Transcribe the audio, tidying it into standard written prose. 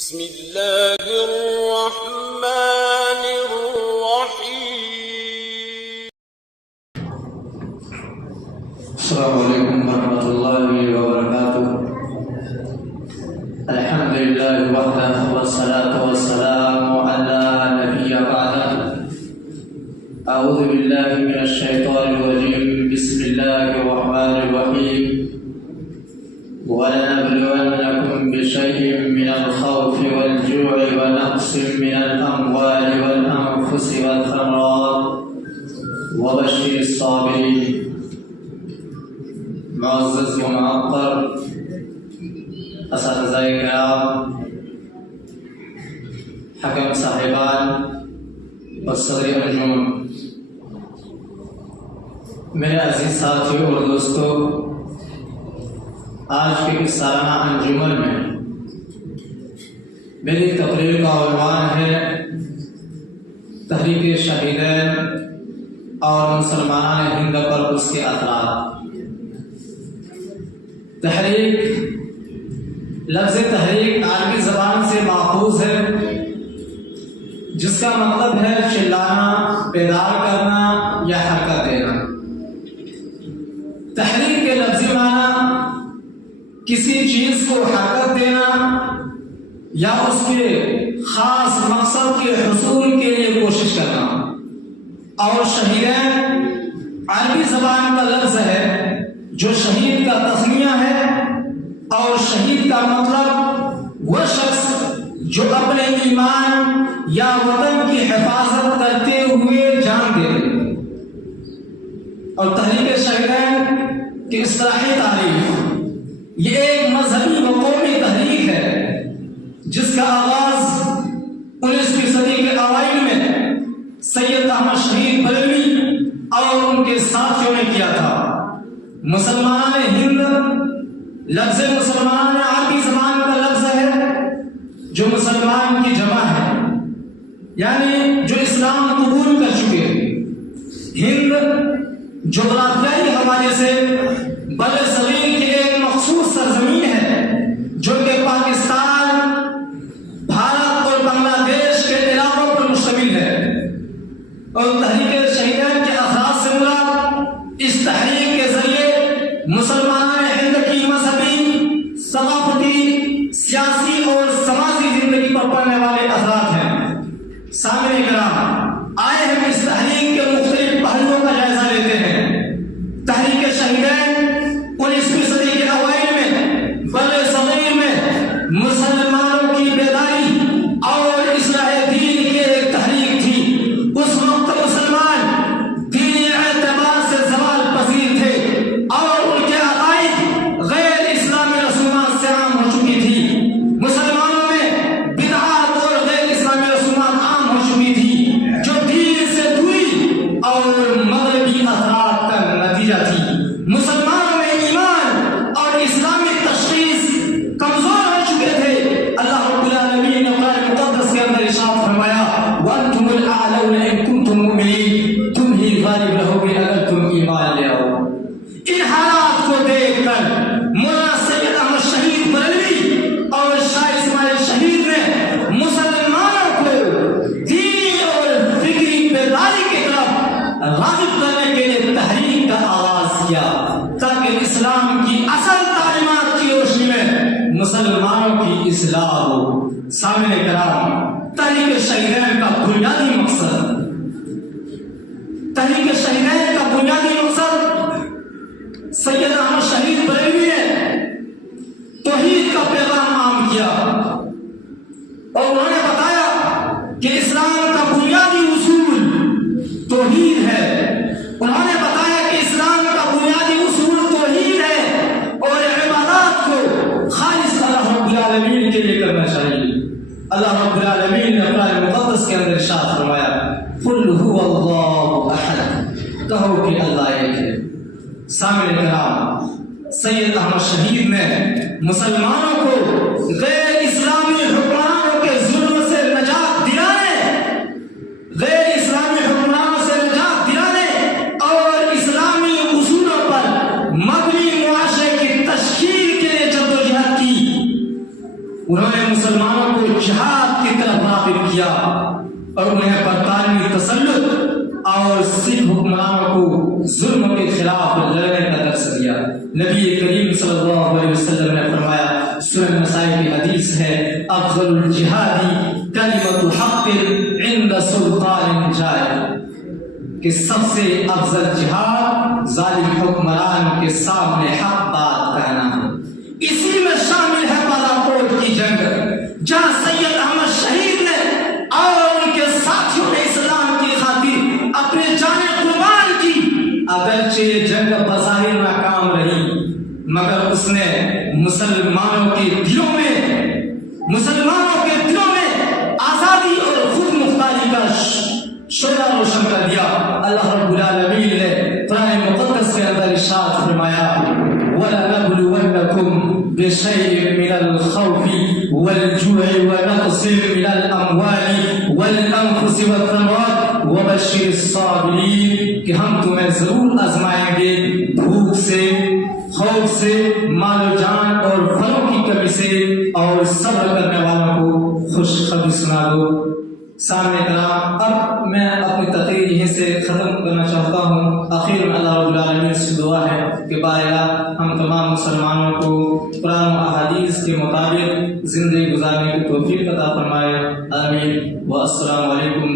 بسم اللہ الرحمن الرحیم. السلام علیکم ورحمۃ اللہ وبرکاتہ. الحمد للہ وحدہ والصلاة والسلام علی نبی بعدہ. اعوذ باللہ من الشیطان الرجیم. بسم اللہ الرحمن الرحیم. وَلَنَبْلُوَنَّكُمْ بِشَيْءٍ مِّنَ الْخَوْفِ وَالْجُوعِ وَنَقْصٍ مِّنَ الْأَمْوَالِ وَالْأَنفُسِ وَالثَّمَرَاتِ وَبَشِّرِ الصَّابِرِينَ. معزز و معطر اساتذہ کرام، حکم صاحبان اور صدر انجمن، میرے عزیز ساتھیوں اور دوستوں، آج کے اس سالانہ انجمن میں میری تقریر کا عنوان ہے تحریک شہیدین اور مسلمانان ہند پر اس کے اثرات. تحریک، لفظ تحریک عربی زبان سے ماخوذ ہے، جس کا مطلب ہے چلانا، بیدار کرنا یا حرکت دینا. تحریک کے لفظی معنی کسی چیز کو حرکت دینا یا اس کے خاص مقصد کے حصول کے لیے کوشش کرنا. اور شہیدین عربی زبان کا لفظ ہے جو شہید کا تسمیہ ہے، اور شہید کا مطلب وہ شخص جو اپنے ایمان یا وطن کی حفاظت کرتے ہوئے جان دے. اور تحریک شہیدین کی اصطلاحی تعریف، یہ ایک مذہبی و قومی تحریک ہے جس کا آغاز 19ویں صدی کے اوائل میں سید احمد شہید بریلوی اور ان کے ساتھیوں نے کیا تھا. مسلمان ہند، لفظ مسلمان عربی زبان کا لفظ ہے جو مسلمان کی جمع ہے، یعنی جو اسلام قبول کر چکے. ہند جغرافیائی حوالے سے بر صغیر کی ایک مخصوص سرزمین ہے جو کہ پاکستان، بھارت اور بنگلہ دیش کے علاقوں پر مشتمل ہے. اور تحریک شہیدین کے افراد سے مراد اس تحریک کے ذریعے مسلمان ہند کی مذہبی، ثقافتی، سیاسی اور سماجی زندگی پر پڑنے والے اثرات ہیں. سامعین کرام، آئے ہم اس تحریک کے مختلف پہلوؤں کا جائزہ لیتے ہیں. تحریک شہیدین 19ویں صدی کے اوائل میں بر صغیر میں مسلمانوں کی بیداری اور اصلاح دین کی ایک تحریک تھی. اس وقت مسلمان دینی اعتبار سے زوال پذیر تھے اور ان کے عقائد غیر اسلامی رسومات سے عام ہو چکی تھی. مسلمانوں میں بدعات اور غیر اسلامی رسومات عام ہو چکی تھی جو دین سے دوری اور مغربی اثرات کا نتیجہ تھی. مسلمانوں میں ایمان اور اسلامی تشخیص کمزور ہو چکے تھے. اللہ رب العالمین نے قرآن مقدس کے اندر ارشاد فرمایا، وَأَنْتُمُ الْأَعْلَوْنَ إِن كُنتُم مُّؤْمِنِينَ، تم ہی غالب رہو گے اگر تم ایمان لے آؤ. ان حالات کو دیکھ کر مولانا سید احمد شہید بریلوی اور شاہ اسماعیل شہید نے مسلمانوں کو دینی اور فکری بیداری کی طرف راغب کرنے کے لیے تحریک کا آغاز کیا تاکہ اسلام کی اصل تعلیمات کی روشنی میں مسلمانوں کی اصلاح ہو. سامعین کرام، تحریک شہیدین کا بنیادی مقصد، تحریک شہیدین کا بنیادی مقصد سید احمد شہید بریلوی نے توحید کا پیغام عام کیا اور انہوں نے بتایا کہ اسلام کا بنیادی اصول توحید ہے. انہوں نے بتایا کہ اسلام کا بنیادی اصول توحید ہے اور عبادات کو خالص اللہ رب العالمین کے لیے کرنا چاہیے. اللہ رب العالمین نے قرآن مقدس کے اندر ارشاد فرمایا، قُلْ هُوَ اللَّهُ أَحَدٌ، کہو کہ اللہ ایک ہے. سامعین کرام، سید احمد شہید نے مسلمانوں کو غیر اسلامی حکمرانوں کے ظلم سے نجات دلانے، غیر اسلامی حکمرانوں سے نجات دلانے اور اسلامی اصولوں پر مبنی معاشرے کی تشکیل کے لیے جدوجہد کی. انہوں نے مسلمانوں کو جہاد کی طرف راغب کیا اور انہیں برطانوی تسلط اور سکھ حکمرانوں کو ظلم کے خلاف لڑنے کا درس دیا۔ نبی کریم صلی اللہ علیہ وسلم نے فرمایا، سنن نسائی کی حدیث ہے، افضل الجہاد کلمۃ حق عند سلطان جائر، کہ سب سے افضل جہاد ظالم حکمران کے سامنے حق بات کہنا ہے۔ اسی میں شامل ہے بالاکوٹ کی جنگ، جہاں سید احمد شہید نے اور ان کے ساتھیوں نے اسلام کی خاطر اپنے جانیں قربان کی۔ اگرچہ یہ جنگ بظاہر ناکام رہی، مگر اس نے مسلمانوں کے دلوں میں آزادی اور خود مختاری کا شعلہ روشن کر دیا۔ اللہ رب العالمین نے قرآن مقدس کے اندر ارشاد فرمایا، وَلَنَبْلُوَنَّكُمْ بِشَيْءٍ مِّنَ الْخَوْفِ وَالْجُوعِ وَنَقْصٍ مِّنَ الْأَمْوَالِ وَالْأَنفُسِ وَالثَّمَرَاتِ وَبَشِّرِ الصَّابِرِينَ، کہ ہم تمہیں ضرور آزمائیں گے، بھوک سے، خوف سے، مال و جان اور پھلوں کی کمی سے، اور صبر کرنے والوں کو خوشخبری سنا دو۔ سامنے کرام، اب میں اپنی تقریر یہیں سے ختم کرنا چاہتا ہوں۔ آخر میں اللہ رب العالمین سے دعا ہے کہ بارگاہ ہم تمام مسلمانوں کو قرآن و احادیث کے مطابق زندگی گزارنے کی توفیق عطا فرمائے، آمین۔ والسلام علیکم۔